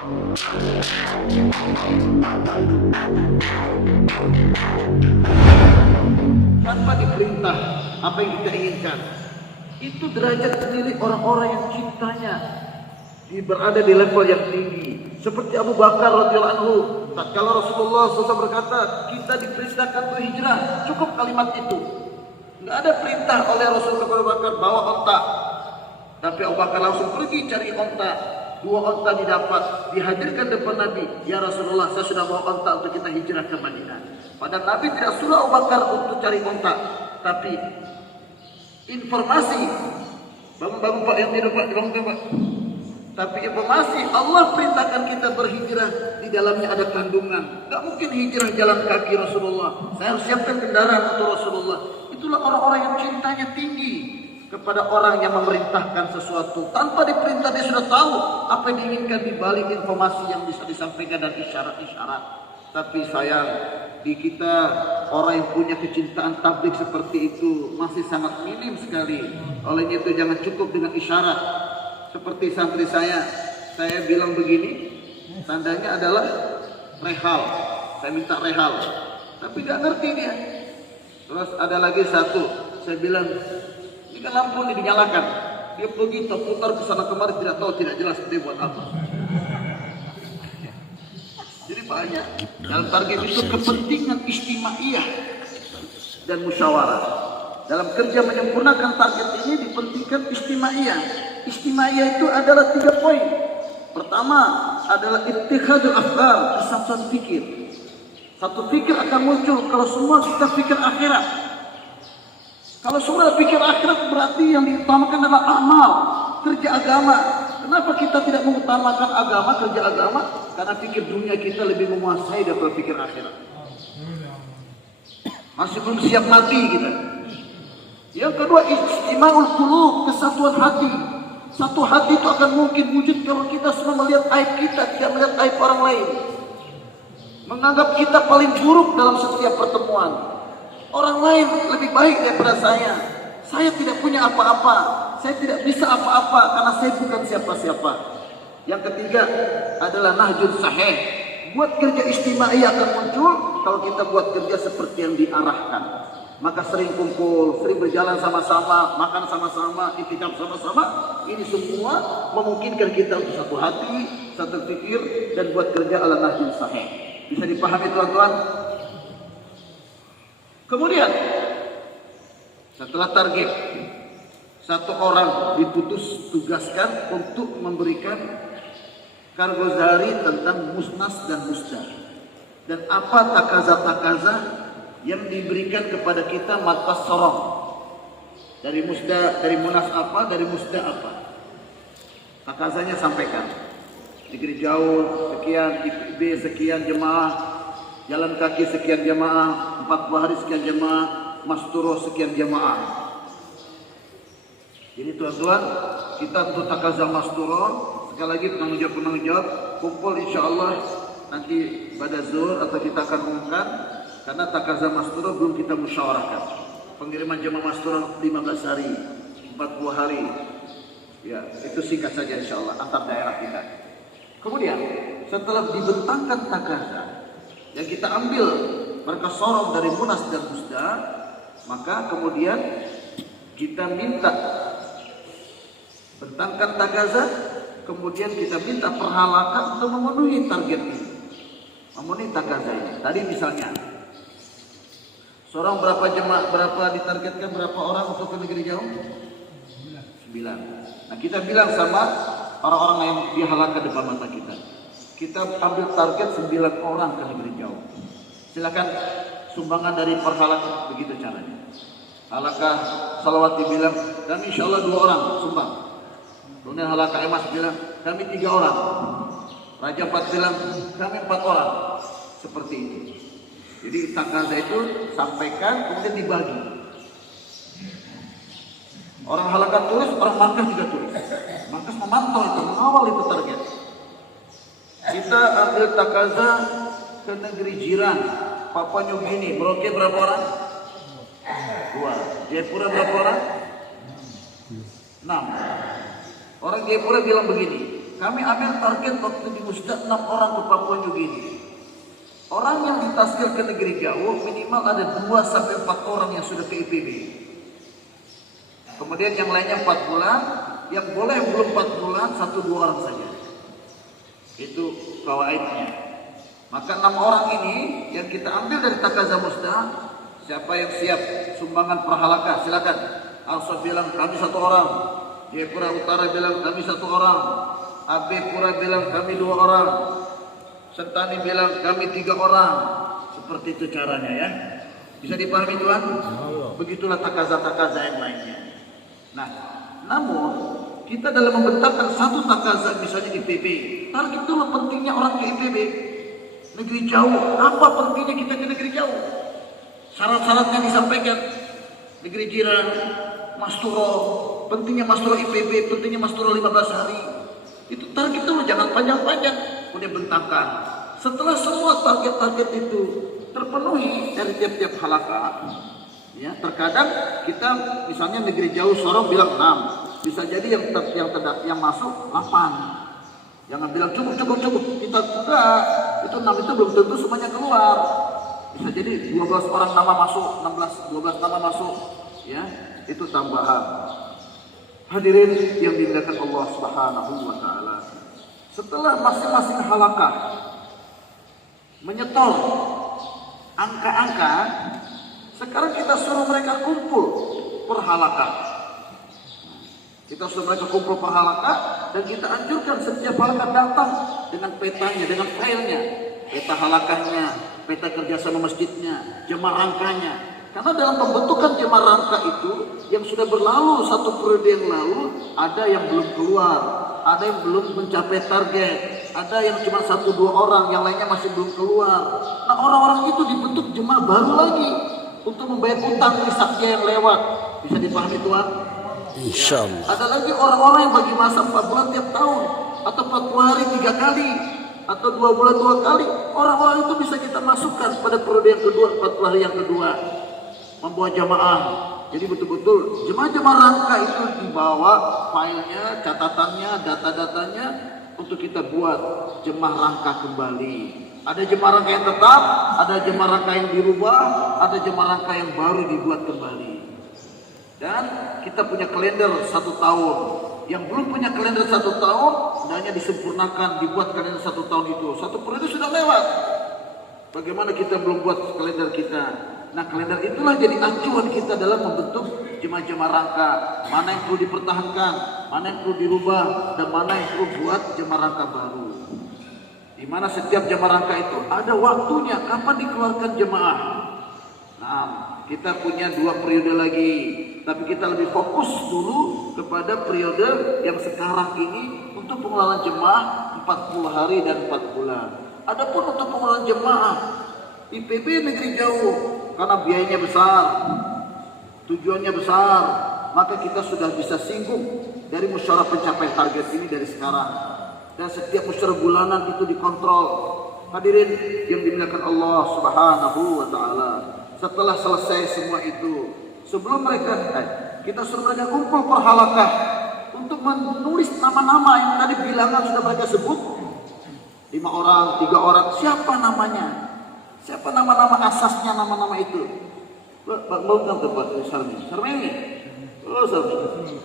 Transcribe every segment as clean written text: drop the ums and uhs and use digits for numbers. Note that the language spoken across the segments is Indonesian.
Tanpa diperintah apa yang kita inginkan. Itu derajat sendiri orang-orang yang cintanya berada di level yang tinggi. Seperti Abu Bakar radhiyallahu anhu, tatkala Rasulullah SAW berkata, kita diperintahkan berhijrah, cukup kalimat itu. Enggak ada perintah oleh Rasulullah kepada Abu Bakar bawa onta. Tapi Abu Bakar langsung pergi cari onta. 2 onta didapat, dihadirkan depan Nabi. Ya Rasulullah, saya sudah bawa onta untuk kita hijrah ke Madinah. Padahal Nabi tidak suruh Abu Bakar untuk cari onta, tapi informasi. Bangun Pak, yang tidur Pak, bangun Pak. Tapi informasi Allah perintahkan kita berhijrah, di dalamnya ada kandungan. Gak mungkin hijrah jalan kaki Rasulullah. Saya harus siapkan kendaraan untuk Rasulullah. Itulah orang-orang yang cintanya tinggi kepada orang yang memerintahkan sesuatu. Tanpa diperintah dia sudah tahu apa yang diinginkan di balik informasi yang bisa disampaikan dan isyarat-isyarat. Tapi sayang, di kita orang yang punya kecintaan tabligh seperti itu masih sangat minim sekali. Oleh itu jangan cukup dengan isyarat. Seperti santri saya bilang begini, tandanya adalah rehal. Saya minta rehal, tapi gak ngerti dia. Terus ada lagi satu, saya bilang, ini kan lampu ini dinyalakan. Dia pergi terputar ke sana kemari, tidak tahu, tidak jelas dia buat apa. Jadi banyak. Dalam target itu kepentingan istimaiyah dan musyawarah. Dalam kerja menyempurnakan target ini dipentingkan istimaiyah. Istimaiyah itu adalah 3 poin. Pertama adalah ittihadul afkar, kesatuan fikir. Satu fikir akan muncul kalau semua kita pikir akhirat. Kalau semua pikir akhirat berarti yang diutamakan adalah amal, kerja agama. Kenapa kita tidak mengutamakan agama, kerja agama? Karena pikir dunia kita lebih menguasai daripada pikir akhirat. Masih belum siap mati kita. Yang kedua, ijtima'ul qulub, kesatuan hati. Satu hati itu akan mungkin wujud kalau kita semua melihat aib kita, tidak melihat aib orang lain. Menganggap kita paling buruk dalam setiap pertemuan. Orang lain lebih baik daripada saya. Saya tidak punya apa-apa. Saya tidak bisa apa-apa karena saya bukan siapa-siapa. Yang ketiga adalah nahjul sahih. Buat kerja istimaiyah akan muncul kalau kita buat kerja seperti yang diarahkan. Maka sering kumpul, sering berjalan sama-sama, makan sama-sama, itikaf sama-sama. Ini semua memungkinkan kita untuk satu hati, satu pikir, dan buat kerja ala nahjul sahih. Bisa dipahami tuan-tuan? Kemudian setelah target, satu orang diputus tugaskan untuk memberikan kargozari tentang musnas dan musda. Dan apa takaza-takaza yang diberikan kepada kita markas sorong. Dari musda, dari munas apa, dari musda apa. Takazanya sampaikan. Negeri jauh sekian, IPB sekian jemaah, jalan kaki sekian jemaah, 40 hari sekian jemaah, masturo sekian jemaah. Jadi tuan-tuan, kita untuk takazah masturo, sekali lagi penanggung jawab, kumpul insyaAllah nanti pada zuhur atau kita akan umumkan. Karena takazah masturo belum kita musyawarahkan. Pengiriman jemaah masturo 15 hari, 40 hari. Ya, itu singkat saja insyaAllah antar daerah kita. Kemudian setelah dibentangkan takazah yang kita ambil berkas sorong dari munas dan musda, maka kemudian kita minta bentangkan takazah, kemudian kita minta perhalakan untuk memenuhi target ini, memenuhi takazah ini. Tadi misalnya sorong berapa jemaah, berapa ditargetkan, berapa orang untuk ke negeri jauh? 9. Nah kita bilang sama orang-orang yang dihalakkan depan mata kita, kita ambil target 9 orang ke negeri jauh. Silakan sumbangan dari perhalakan, begitu caranya. Halakah Salawati bilang, kami insya Allah 2 orang sumbang. Kemudian halakah Emas bilang, kami 3 orang. Raja Empat bilang, kami 4 orang. Seperti itu. Jadi takazah itu sampaikan, kemudian dibagi. Orang halakan tulis, orang markas juga tulis. Markas memantau itu, mengawal itu target. Kita ambil takazah ke negeri jiran, Papua New Guinea. Merauke berapa orang? 2. Jayapura berapa orang? 6. Orang Jayapura bilang begini, Kami ambil target waktu di Musda 6 orang ke Papua Nugini. Orang yang ditaskil ke negeri jauh minimal ada 2 sampai 4 orang yang sudah ke IPB. Kemudian yang lainnya 4 bulan, yang boleh belum 4 bulan 1-2 orang saja. Itu kawaidnya. Maka 6 orang ini yang kita ambil dari Takaza Musda, siapa yang siap sumbangan per halakah silakan. Alsa bilang kami 1 orang, Jayapura Utara bilang kami 1 orang, AB Pura bilang kami 2 orang, Sentani bilang kami 3 orang. Seperti itu caranya ya. Bisa dipahami Tuhan? Begitulah takaza-takaza yang lainnya. Nah, namun kita dalam membentangkan satu takaza misalnya IPB, target itu pentingnya orang ke IPB. Negeri jauh, apa pentingnya kita ke negeri jauh? Syarat-syaratnya disampaikan. Negeri jiran, Masturo, pentingnya Masturo IPB, pentingnya Masturo 15 hari. Itu target itu jangan panjang-panjang. Kemudian bentangkan. Setelah semua target-target itu terpenuhi dari tiap-tiap halakah, ya terkadang kita misalnya negeri jauh Sorong bilang 6, bisa jadi yang masuk 8. Jangan bilang cukup kita enggak, itu 6 itu belum tentu semuanya keluar. Bisa jadi 12 orang nama masuk, 12 nama masuk, ya itu tambahan. Hadirin yang dimuliakan Allah Subhanahu wa taala. Setelah masing-masing halakah menyetor angka-angka, sekarang kita suruh mereka kumpul per halakah. Kita suruh mereka kumpul per halakah dan kita anjurkan setiap halakah datang dengan petanya, dengan filenya, peta halakahnya, peta kerjasama masjidnya, jemaah rangkanya. Karena dalam pembentukan jemaah rangka itu yang sudah berlalu satu periode yang lalu, ada yang belum keluar, ada yang belum mencapai target, ada yang cuma 1-2 orang, yang lainnya masih belum keluar. Nah orang-orang itu dibentuk jemaah baru lagi untuk membayar utang misaknya yang lewat. Bisa dipahami Tuhan? Insyaallah. Ada lagi orang-orang yang bagi masa 4 bulan tiap tahun, atau 40 hari 3 kali, atau 2 bulan 2 kali. Orang-orang itu bisa kita masukkan pada periode yang kedua, 40 hari yang kedua, membawa jamaah. Jadi betul-betul jemaah-jemaah rangka itu dibawa filenya, catatannya, data-datanya untuk kita buat jemaah rangka kembali. Ada jemaah rangka yang tetap, ada jemaah rangka yang dirubah, ada jemaah rangka yang baru dibuat kembali. Dan kita punya kalender 1 tahun. Yang belum punya kalender 1 tahun, hendaknya disempurnakan, dibuat kalender 1 tahun itu. 1 periode sudah lewat. Bagaimana kita belum buat kalender kita? Nah kalender itulah jadi acuan kita dalam membentuk jemaah-jemaah rangka. Mana yang perlu dipertahankan, mana yang perlu dirubah, dan mana yang perlu buat jemaah rangka baru. Di mana setiap jemaah rangka itu ada waktunya, kapan dikeluarkan jemaah. Nah kita punya 2 periode lagi, tapi kita lebih fokus dulu kepada periode yang sekarang ini untuk pengelolaan jemaah 40 hari dan 4 bulan. Adapun untuk pengelolaan jemaah IPB negeri jauh, karena biayanya besar, tujuannya besar, maka kita sudah bisa singgung dari musyawarah pencapaian target ini dari sekarang. Dan setiap musyawarah bulanan itu dikontrol. Hadirin yang dimuliakan Allah Subhanahu wa taala. Setelah selesai semua itu, sebelum mereka kita suruh mereka kumpul per halakah untuk menulis nama-nama yang tadi bilangan sudah mereka sebut. 5 orang, 3 orang, siapa namanya? Siapa nama-nama asasnya nama-nama itu? Mau kan tempat Sarmi? Sarmi? Oh Sarmi.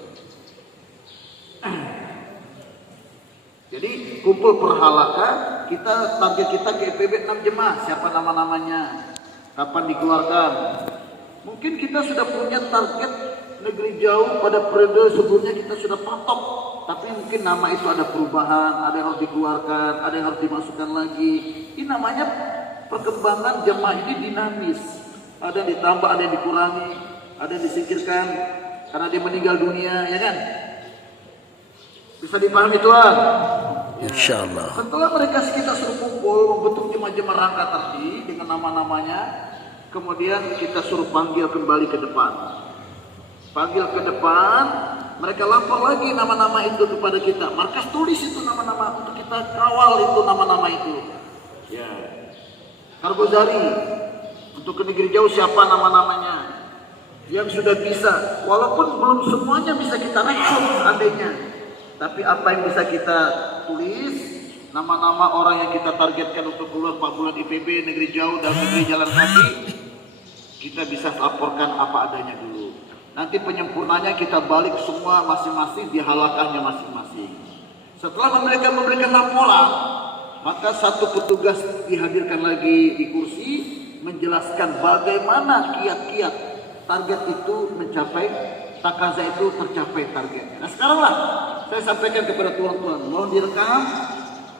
Jadi kumpul per halakah, kita target kita ke IPB 6 jemaah. Siapa nama-namanya? Kapan dikeluarkan? Mungkin kita sudah punya target negeri jauh pada periode sebelumnya kita sudah patok. Tapi mungkin nama itu ada perubahan, ada yang harus dikeluarkan, ada yang harus dimasukkan lagi. Ini namanya perkembangan jemaah ini dinamis. Ada yang ditambah, ada yang dikurangi, ada yang disingkirkan karena dia meninggal dunia, ya kan? Bisa dipahami Tuhan? Insyaallah. Setelah mereka kita suruh kumpul membentuk jemaah-jemaah rangka tadi dengan nama-namanya, kemudian kita suruh panggil kembali ke depan. Panggil ke depan, mereka lapor lagi nama-nama itu kepada kita. Markas tulis itu nama-nama untuk kita kawal itu nama-nama itu. Ya. Kargozari untuk ke negeri jauh siapa nama-namanya yang sudah bisa, walaupun belum semuanya bisa kita rekrut adanya, Tapi apa yang bisa kita tulis, nama-nama orang yang kita targetkan untuk keluar 4 bulan IPB, negeri jauh dan negeri jalan kaki, kita bisa laporkan apa adanya dulu. Nanti penyempurnanya kita balik semua masing-masing di halakahnya masing-masing. Setelah mereka memberikan laporan, maka satu petugas dihadirkan lagi di kursi menjelaskan bagaimana kiat-kiat target itu mencapai, takaza itu tercapai target. Nah sekaranglah saya sampaikan kepada tuan-tuan, mohon direkam,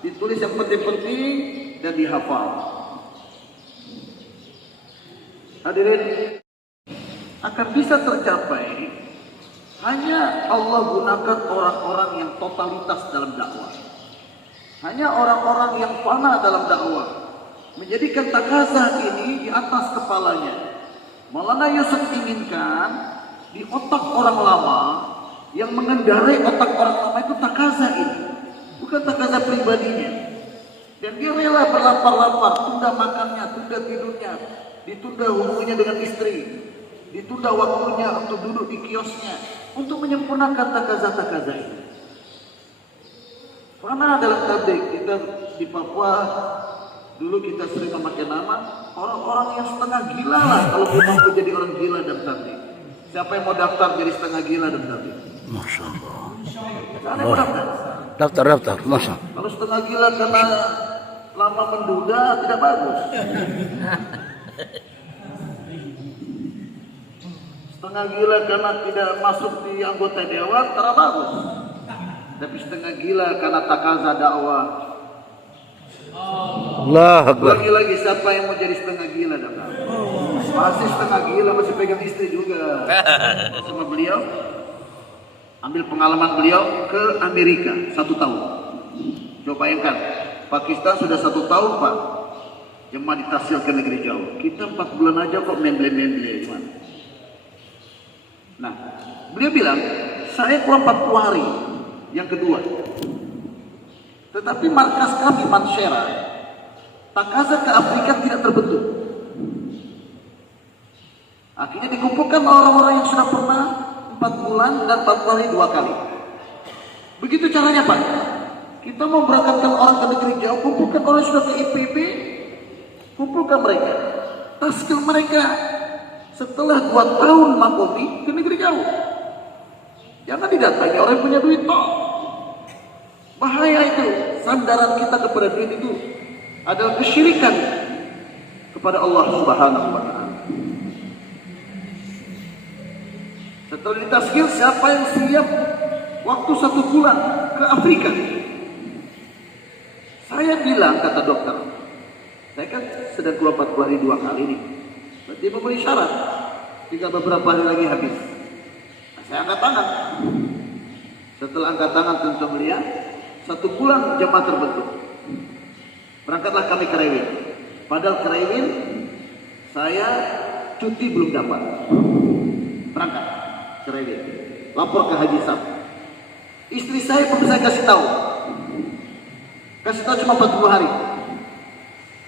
ditulis yang penting-penting dan dihafal. Hadirin, akan bisa tercapai hanya Allah gunakan orang-orang yang totalitas dalam dakwah. Hanya orang-orang yang fana dalam dakwah, menjadikan takaza ini di atas kepalanya. Maulana Yusuf inginkan di otak orang lama, yang mengendarai otak orang lama itu takaza ini, bukan takaza pribadinya. Dan dia rela berlapar-lapar, tunda makannya, tunda tidurnya, ditunda hubungannya dengan istri, ditunda waktunya untuk duduk di kiosnya, untuk menyempurnakan takaza-takaza ini. Karena dalam tablik kita di Papua dulu kita sering memakai nama orang-orang yang setengah gila lah, kalau mau mampu jadi orang gila dalam tablik. Siapa yang mau daftar jadi setengah gila dalam tablik? Masya Allah. Siapa yang mau daftar? Daftar, Masya Allah. Kalau setengah gila karena lama menduda tidak bagus. Setengah gila karena tidak masuk di anggota dewan, tak bagus. Tapi setengah gila karena takaza dakwah. Allah Akbar. Lagi-lagi siapa yang mau jadi setengah gila dakwah? Masih setengah gila, masih pegang istri juga. Sama beliau, ambil pengalaman beliau ke Amerika 1 tahun. Coba bayangkan, Pakistan sudah 1 tahun Pak, jemaah ditasil ke negeri jauh. Kita 4 bulan aja kok memble-memble gimana? Nah, beliau bilang, saya kurang 40 hari. Yang kedua, tetapi markas kami Mansyera, takaza ke Afrika tidak terbentuk. Akhirnya dikumpulkan orang-orang yang sudah pernah 4 bulan dan 40 hari 2 kali. Begitu caranya Pak. Kita mau berangkatkan orang ke negeri jauh, kumpulkan orang yang sudah ke IPB, kumpulkan mereka, taskil mereka. Setelah 2 tahun makomi ke negeri jauh. Jangan didatangi orang yang punya duit toh. Bahaya itu. Sandaran kita kepada duit itu adalah kesyirikan kepada Allah Subhanahu wa taala. Setelah ditaskil, siapa yang siap waktu 1 bulan ke Afrika? Saya bilang, kata dokter, saya kan sedang keluar 40 hari 2 kali nih. Berarti memenuhi syarat. Tinggal beberapa hari lagi habis. Nah, saya angkat tangan. Setelah angkat tangan tentu melihat 1 bulan jemaah terbentuk. Berangkatlah kami ke Rewin. Padahal ke Rewin saya cuti belum dapat. Berangkat ke Rewin. Lapor ke Haji Sab. Istri saya pun saya kasih tahu. Kasih tahu cuma 40 hari.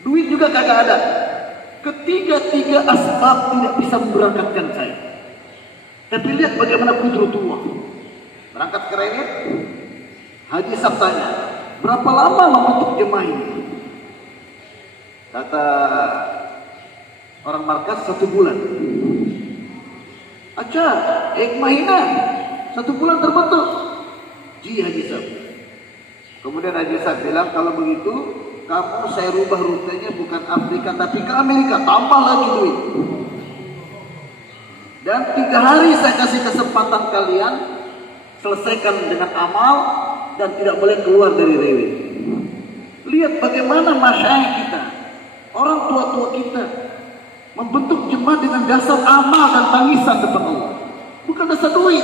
Duit juga kagak ada. Ketiga-tiga asbab tidak bisa memberangkatkan saya. Tapi lihat bagaimana kudratullah. Berangkat ke Rewin, Haji Sab tanya, berapa lama membentuk jemaah ini? Kata orang markas 1 bulan. Acha, mahina 1 bulan terbentuk. Ji Haji Sab. Kemudian Haji Sab bilang, kalau begitu kamu saya rubah rutenya bukan Afrika tapi ke Amerika, tambah lagi duit. Dan 3 hari saya kasih kesempatan kalian selesaikan dengan amal dan tidak boleh keluar dari Rewin. Lihat bagaimana masyayikh kita, orang tua-tua kita membentuk jemaah dengan dasar amal dan tangisan depan Allah, bukan dasar duit.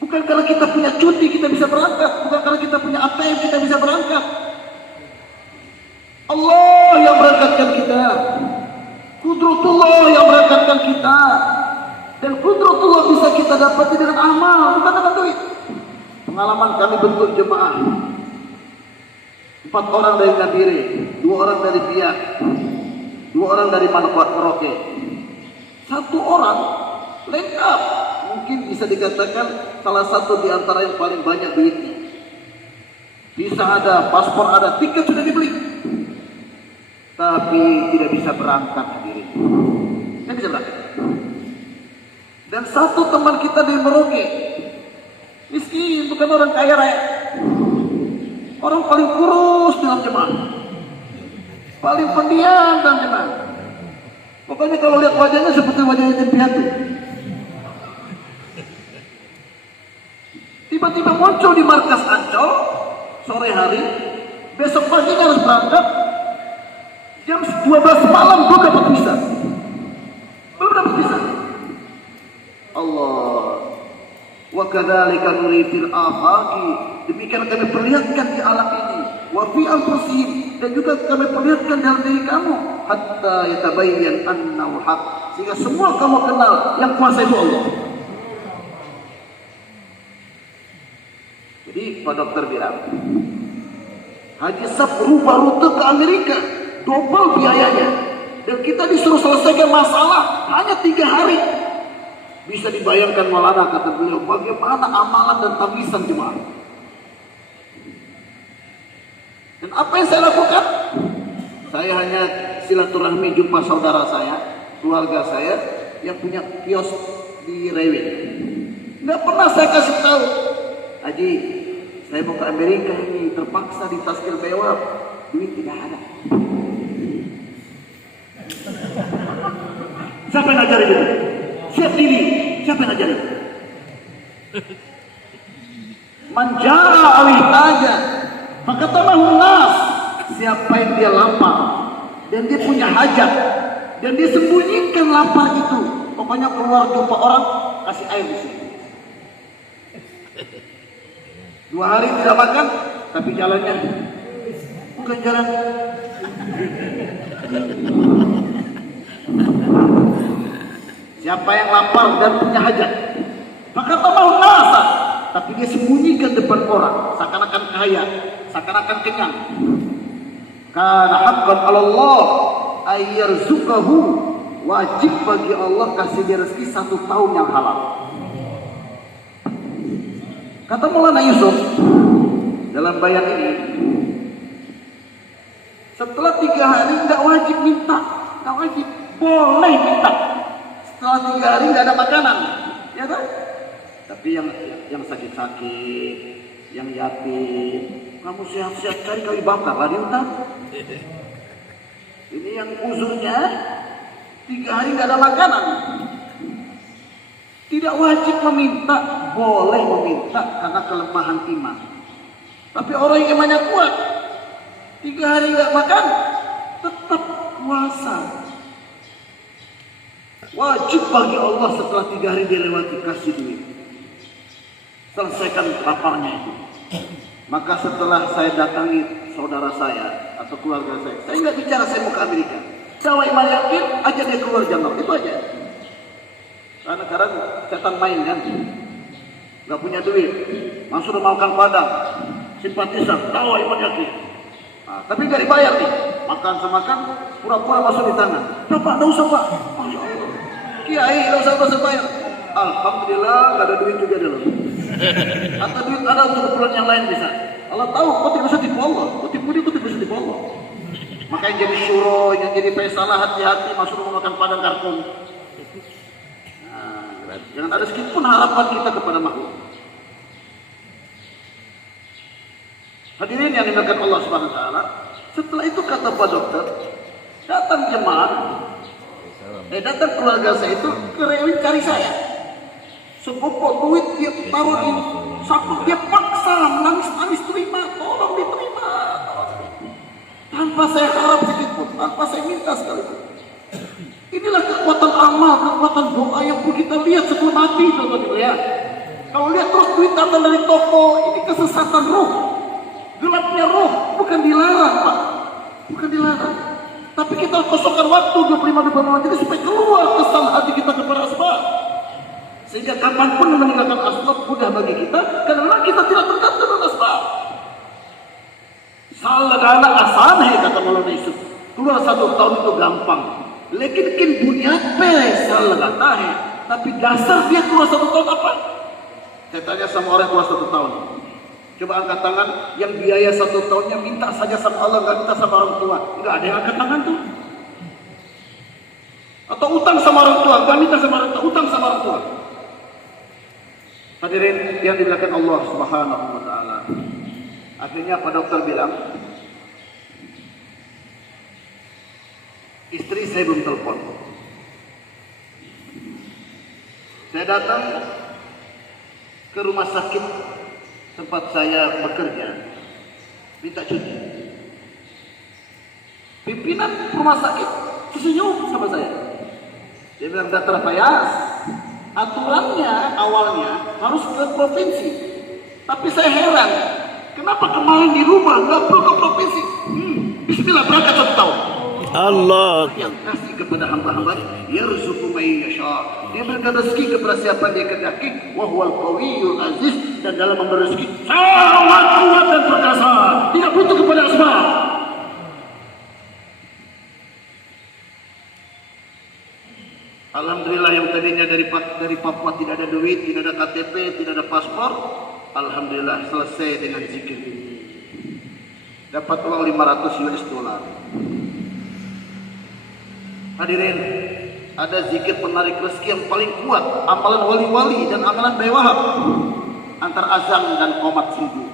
Bukan karena kita punya cuti kita bisa berangkat, bukan karena kita punya ATM kita bisa berangkat. Allah yang berangkatkan kita, kudratullah yang berangkatkan kita, dan kudratullah bisa kita dapati dengan amal, bukan dengan duit. Pengalaman kami bentuk jemaah, 4 orang dari Nabire, 2 orang dari Biak, 2 orang dari Merauke, 1 orang lengkap. Mungkin bisa dikatakan salah satu di antara yang paling banyak duitnya. Visa ada, paspor ada, tiket sudah dibeli. Tapi tidak bisa berangkat hadirin. Tidak bisa berangkat. Dan satu teman kita di Merauke, miskin, bukan orang kaya raya. Orang paling kurus dalam jemaah. Paling pendiam dalam jemaah. Pokoknya kalau lihat wajahnya seperti wajahnya yatim piatu. Tiba-tiba muncul di markas Ancol sore hari, besok paginya harus berangkat. Jam 12 malam gue dapat visa. Belum dapat visa. Allah. Wa kadzalika nuri fil afaqi. Demikian kami perlihatkan di alam ini. Wa fi anfusihim, dan juga kami perlihatkan dalam diri kamu, hatta yatabayyan annahu haq, sehingga semua kamu kenal yang kuasa itu Allah. Jadi Pak Dokter bilang, Haji Sab rubah rute ke Amerika, double biayanya, dan kita disuruh selesaikan masalah hanya 3 hari. Bisa dibayangkan Maulana, kata beliau, bagaimana amalan dan tamisan jemaah. Dan apa yang saya lakukan? Saya hanya silaturahmi, jumpa saudara saya, keluarga saya yang punya kios di Rewin. Nggak pernah saya kasih tahu, Haji, saya mau ke Amerika ini, terpaksa di Taskil Bewab, duit tidak ada. Siapa yang ngajarin itu? Siap diri, siapa yang ngajarin? Manjara alih aja. Maka tabahu nas, siapa yang dia lapar dan dia punya hajat dan dia sembunyikan lapar itu, pokoknya keluar jumpa orang, kasih air di sini. 2 hari tidak makan, tapi jalannya bukan jalan. Siapa yang lapar dan punya hajat, maka tabahu nas, tapi dia sembunyikan depan orang, seakan-akan kaya, seakan-akan kenyang. Karena haqqan 'ala Allah ayyarzuqahu, wajib bagi Allah kasih dia rezeki 1 tahun yang halal. Kata Maulana Yusuf dalam bayan ini, setelah 3 hari nggak wajib minta, nggak wajib, boleh minta. Setelah 3 hari nggak ada makanan, ya kan? Tapi yang sakit-sakit, yang yatim, kamu siap-siap cari kayu bakar lah di hutan. Ini yang uzurnya 3 hari nggak ada makanan. Tidak wajib meminta, boleh meminta karena kelemahan iman. Tapi orang yang imannya kuat, 3 hari nggak makan, tetap puasa. Wajib bagi Allah setelah 3 hari dia lewati, kasih duit. Selesaikan laparnya itu. Maka setelah saya datangi saudara saya atau keluarga saya nggak bicara saya mau ke Amerika. Jawa iman yakin, aja dia keluar jannah, itu aja. Karena sekarang setan main kan, nggak punya duit, masuk rumah makan padang, simpatisan, Jawa iman yakin. Nah, tapi nggak dibayar nih, makan semakan, pura-pura masuk di tangan. Pak, nggak usah Pak. Masya Allah. Kiai, nggak usah bayar. Alhamdulillah, nggak ada duit juga dalam. Atau duit ada untuk keperluan yang lain bisa. Allah tahu, kau tidak bisa tipu Allah. Kau tipu dia, kau tidak bisa tipu Allah. Makanya jadi syuro, yang jadi pesalah, hati-hati masuk rumah makan padang karkong. Nah, jangan ada sedikit pun harapan kita kepada makhluk. Hadirin yang dimakan Allah Subhanahu Wa Taala. Setelah itu kata Pak Dokter, datang jemaah, datang keluarga saya itu ke Rewin cari saya. Sebopok duit dia taruh di saku, dia paksa nangis-nangis terima, tolong diterima, tanpa saya harap sedikit pun, tanpa saya minta sekalipun. Inilah kekuatan amal, kekuatan doa yang pun kita lihat sebelum mati, teman-teman ya. Kalau lihat terus duit datang dari toko, ini kesesatan roh, gelapnya roh, bukan dilarang Pak, bukan dilarang. Tapi kita kosongkan waktu 25 menit supaya keluar kesalahan hati kita kepada asbab. Sehingga kapanpun meninggalkan asbab mudah bagi kita, karena kita tidak tergantung dengan asbab. Salagana asanah kata Maulana Yusuf. Keluar 1 tahun itu gampang. Lekin bunyat pe salagatahe. Tapi dasar dia keluar 1 tahun apa? Saya tanya sama orang tua 1 tahun. Coba angkat tangan, yang biaya 1 tahunnya minta saja sama Allah, nggak minta sama orang tua. Nggak ada yang angkat tangan tuh. Atau utang sama orang tua, nggak minta sama orang tua, utang sama orang tua. Hadirin yang dimuliakan Allah Subhanahu wa taala. Akhirnya Pak Dokter bilang, istri saya belum telepon. Saya datang ke rumah sakit tempat saya bekerja, minta cuti. Pimpinan rumah sakit tersenyum sama saya. Dia bilang, Dr. Fayaz, aturannya awalnya harus ke provinsi. Tapi saya heran, kenapa kemarin dirubah, nggak perlu ke provinsi. Bismillah, berangkat 1 tahun. Allah. Yang kasih kepada hamba-hambanya, yarzuqu may yasha. Dia berikan rezeki kepada siapa dia kehendaki, wa huwal qawiyyul aziz, dan dalam memberi rezeki sangat kuat dan perkasa, tidak butuh kepada asbab. Alhamdulillah, yang tadinya dari Papua tidak ada duit, tidak ada KTP, tidak ada paspor, alhamdulillah selesai dengan zikir ini. Dapat uang 500 US dollar. Hadirin, ada zikir penarik rezeki yang paling kuat, amalan wali-wali dan amalan Bayi Wahab, antar azan dan qomat subuh.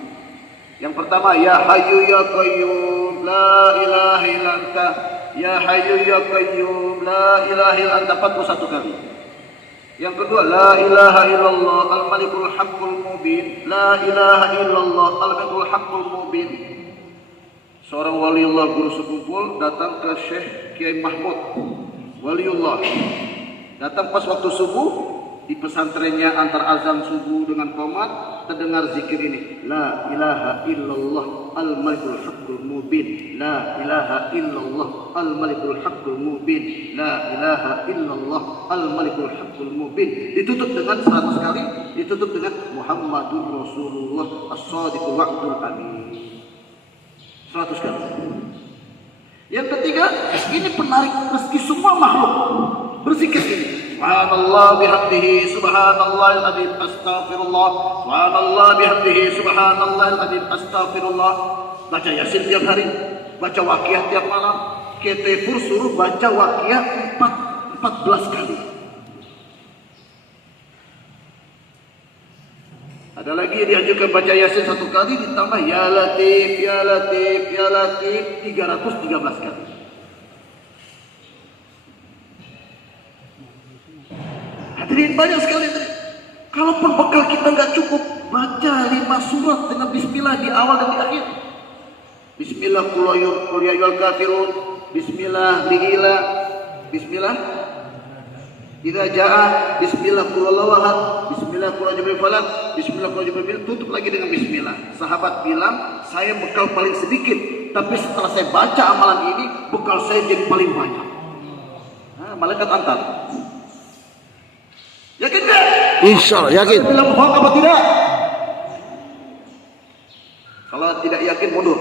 Yang pertama, ya hayyu ya qayyum la ilaha illa anta, ya hayyu ya qayyum la ilaha illa anta 41 kali. Yang kedua, la ilaha illallah al-malikul haqqul mubin, la ilaha illallah al-malikul haqqul mubin. Seorang waliullah guru sekumpul datang ke Syekh Kiai Mahmud, waliullah. Datang pas waktu subuh, di pesantrennya antar azan subuh dengan qomat terdengar zikir ini, la ilaha illallah al-malikul haqqul mubin, la ilaha illallah al-malikul haqqul mubin, la ilaha illallah al-malikul haqqul mubin. Ditutup dengan 100 kali, ditutup dengan Muhammadur Rasulullah as-sadiqul wa'dul amin. 100 kali. Yang ketiga, ini penarik rezeki semua makhluk. Berzikir ini. Subhanallah bihamdihi subhanallahil adzim astaghfirullah. Subhanallah bihamdihi subhanallahil adzim astaghfirullah. Baca Yasin tiap hari, baca Waqiah tiap malam. Ketefur suruh baca Waqiah 14 kali. Ada lagi dianjurkan baca Yasin 1 kali, ditambah ya Latif, ya Latif, ya Latif 313 kali. Hadirin, banyak sekali. Kalaupun bekal kita nggak cukup, baca 5 surat dengan Bismillah di awal dan di akhir. Bismillah qul ya ayyuhal kafirun, Bismillah liila, Bismillah idza jaa, Bismillah qul huwallahu ahad, Bismillah qul a'udzu falaq, Bismillah qul a'udzu, tutup lagi dengan Bismillah. Sahabat bilang, saya bekal paling sedikit, tapi setelah saya baca amalan ini, bekal saya jadi paling banyak. Nah, malaikat antar. Yakin tak? Insya Allah yakin. Bilang bohong apa tidak? Kalau tidak yakin mundur.